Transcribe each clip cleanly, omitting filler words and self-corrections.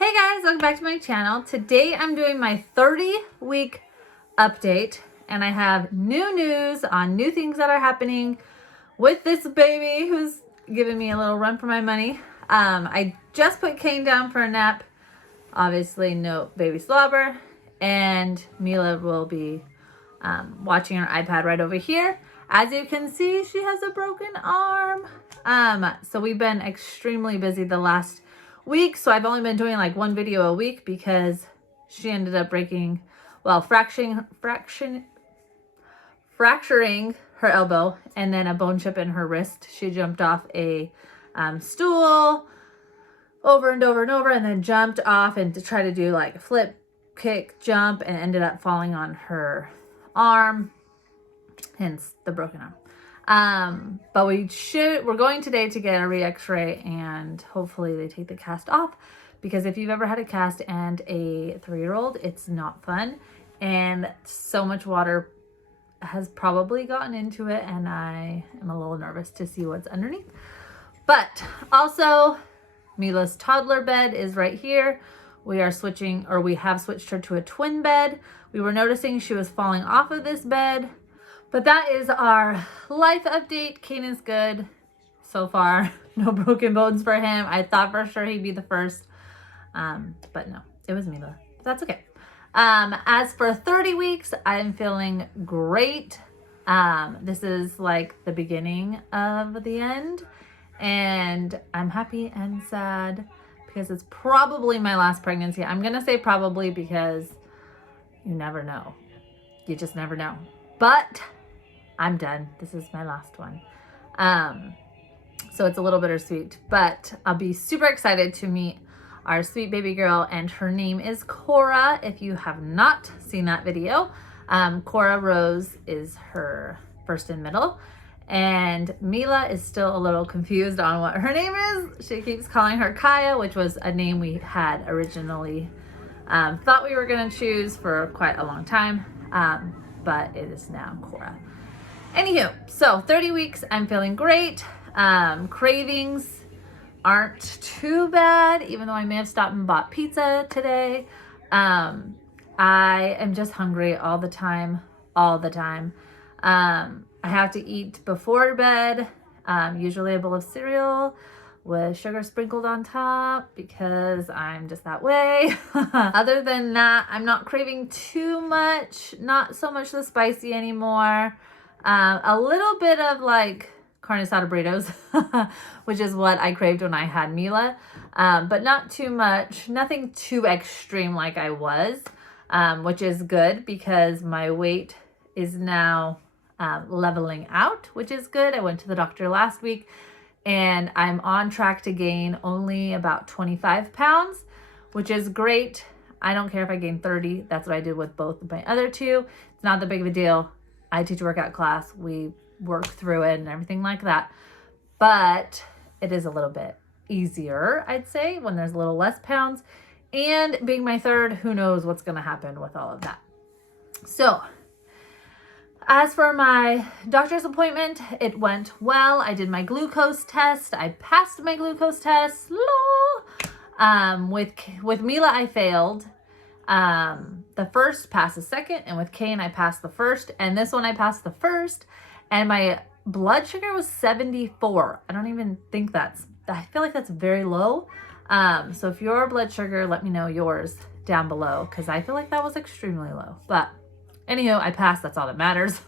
Hey guys, welcome back to my channel. Today I'm doing my 30-week update and I have new news on new things that are happening with this baby who's giving me a little run for my money. I just put Kane down for a nap. Obviously no baby slobber, and Mila will be watching her iPad right over here. As you can see, she has a broken arm. So we've been extremely busy the last week, so I've only been doing like one video a week because she ended up fracturing her elbow and then a bone chip in her wrist. She jumped off a stool over and over and over, and then jumped off and to try to do like a flip, kick, jump, and ended up falling on her arm, hence the broken arm. But we're going today to get a re-x-ray and hopefully they take the cast off, because if you've ever had a cast and a 3-year-old, it's not fun. And so much water has probably gotten into it and I am a little nervous to see what's underneath. But also Mila's toddler bed is right here. We have switched her to a twin bed. We were noticing she was falling off of this bed. But that is our life update. Kane is good so far. No broken bones for him. I thought for sure he'd be the first. But no, it was Mila. That's okay. As for 30 weeks, I'm feeling great. This is like the beginning of the end. And I'm happy and sad because it's probably my last pregnancy. I'm going to say probably because you never know. You just never know. But I'm done. This is my last one. So it's a little bittersweet, but I'll be super excited to meet our sweet baby girl, and her name is Cora. If you have not seen that video, Cora Rose is her first and middle, and Mila is still a little confused on what her name is. She keeps calling her Kaya, which was a name we had originally thought we were going to choose for quite a long time, but it is now Cora. Anywho, so 30 weeks, I'm feeling great. Cravings aren't too bad, even though I may have stopped and bought pizza today. I am just hungry all the time. I have to eat before bed, usually a bowl of cereal with sugar sprinkled on top because I'm just that way. Other than that, I'm not craving too much, not so much the spicy anymore. A little bit of like carne asada burritos, which is what I craved when I had Mila, but not too much, nothing too extreme like I was, which is good because my weight is now leveling out, which is good. I went to the doctor last week and I'm on track to gain only about 25 pounds, which is great. I don't care if I gain 30. That's what I did with both of my other two. It's not that big of a deal. I teach a workout class. We work through it and everything like that. But it is a little bit easier, I'd say, when there's a little less pounds. And being my third, who knows what's going to happen with all of that. So, as for my doctor's appointment, it went well. I did my glucose test. I passed my glucose test. With Mila, I failed. The first passed the second, and with Kane I passed the first, and this one I passed the first, and my blood sugar was 74. I don't even think I feel like that's very low. So if your blood sugar, let me know yours down below, because I feel like that was extremely low. But anyhow, I passed. That's all that matters.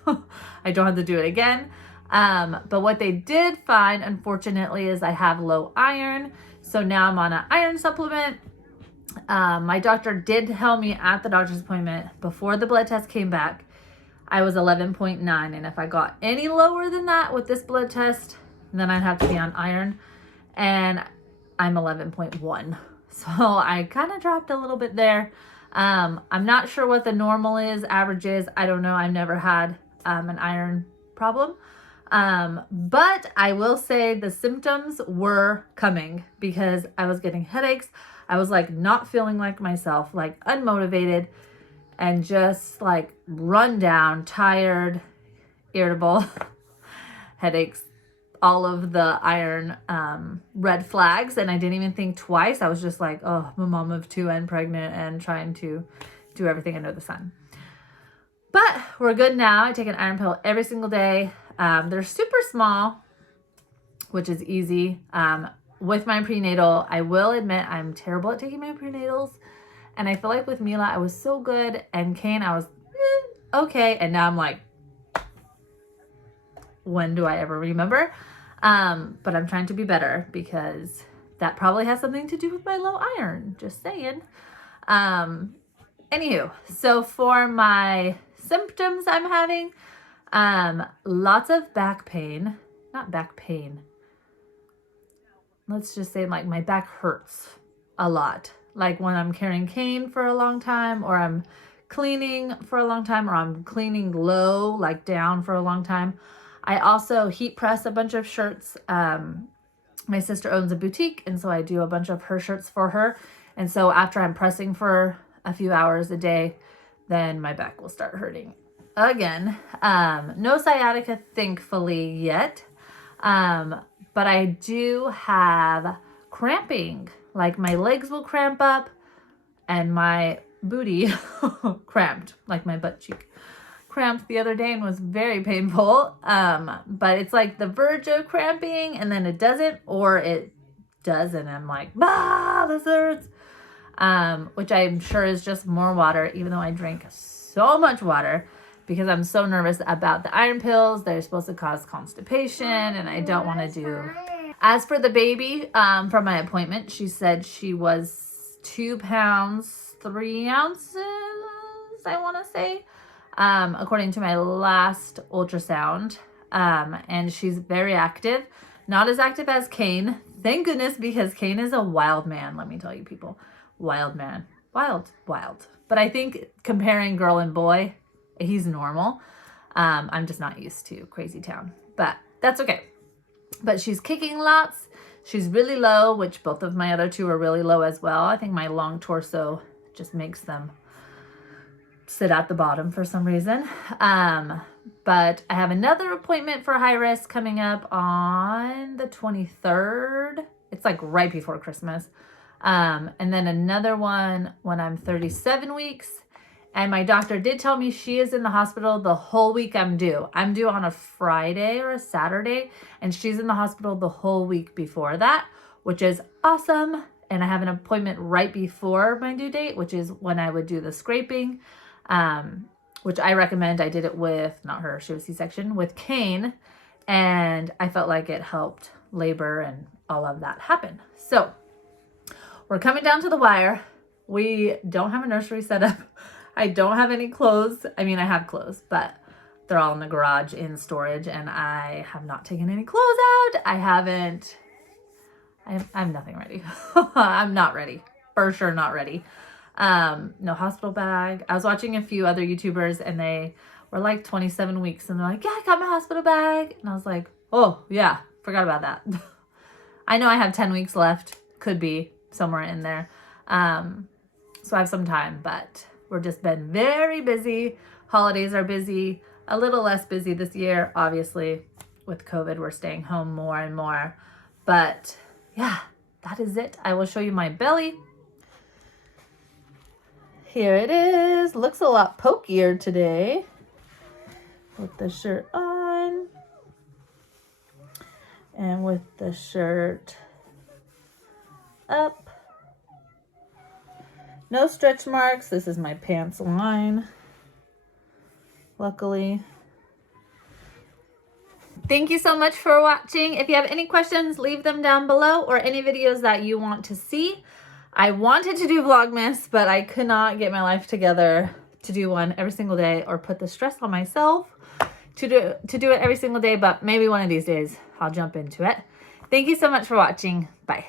I don't have to do it again. But what they did find, unfortunately, is I have low iron. So now I'm on an iron supplement. My doctor did tell me at the doctor's appointment before the blood test came back, I was 11.9. And if I got any lower than that with this blood test, then I'd have to be on iron. And I'm 11.1. So I kind of dropped a little bit there. I'm not sure what the normal is, average is. I don't know. I've never had an iron problem. But I will say the symptoms were coming because I was getting headaches. I was like not feeling like myself, like unmotivated and just like run down, tired, irritable, headaches, all of the iron red flags, and I didn't even think twice. I was just like, oh, I'm a mom of 2 and pregnant and trying to do everything under the sun. But we're good now. I take an iron pill every single day. They're super small, which is easy. With my prenatal, I will admit I'm terrible at taking my prenatals. And I feel like with Mila, I was so good. And Kane, I was okay. And now I'm like, when do I ever remember? But I'm trying to be better because that probably has something to do with my low iron. Just saying. Anywho, so for my symptoms I'm having, lots of back pain. Not back pain. Let's just say like my back hurts a lot. Like when I'm carrying Kane for a long time, or I'm cleaning for a long time, or I'm cleaning low, like down for a long time. I also heat press a bunch of shirts. My sister owns a boutique, and so I do a bunch of her shirts for her. And so after I'm pressing for a few hours a day, then my back will start hurting again. No sciatica, thankfully, yet. But I do have cramping. Like my legs will cramp up and my booty cramped, like my butt cheek cramped the other day and was very painful. But it's like the verge of cramping and then it doesn't, or it does and I'm like, bah, this hurts. Which I'm sure is just more water, even though I drink so much water because I'm so nervous about the iron pills. They're supposed to cause constipation and I don't want to do. As for the baby, from my appointment, she said she was 2 pounds, 3 ounces, I want to say, according to my last ultrasound. And she's very active, not as active as Kane. Thank goodness, because Kane is a wild man. Let me tell you, people, wild man, wild. But I think comparing girl and boy, he's normal. I'm just not used to crazy town, but that's okay. But she's kicking lots. She's really low, which both of my other 2 are really low as well. I think my long torso just makes them sit at the bottom for some reason. But I have another appointment for high risk coming up on the 23rd. It's like right before Christmas. And then another one when I'm 37 weeks. And my doctor did tell me she is in the hospital the whole week I'm due. I'm due on a Friday or a Saturday, and she's in the hospital the whole week before that, which is awesome. And I have an appointment right before my due date, which is when I would do the scraping, which I recommend. I did it with, not her, she was C-section, with Kane, and I felt like it helped labor and all of that happen. So we're coming down to the wire. We don't have a nursery set up. I don't have any clothes. I mean, I have clothes, but they're all in the garage in storage, and I have not taken any clothes out. I have nothing ready. I'm not ready. For sure not ready. No hospital bag. I was watching a few other YouTubers, and they were like 27 weeks, and they're like, yeah, I got my hospital bag. And I was like, oh, yeah, forgot about that. I know I have 10 weeks left. Could be somewhere in there. So I have some time, but we've just been very busy. Holidays are busy, a little less busy this year. Obviously, with COVID, we're staying home more and more. But yeah, that is it. I will show you my belly. Here it is. Looks a lot pokier today with the shirt on and with the shirt up. No stretch marks. This is my pants line, luckily. Thank you so much for watching. If you have any questions, leave them down below, or any videos that you want to see. I wanted to do Vlogmas, but I could not get my life together to do one every single day, or put the stress on myself to do it every single day, but maybe one of these days I'll jump into it. Thank you so much for watching. Bye.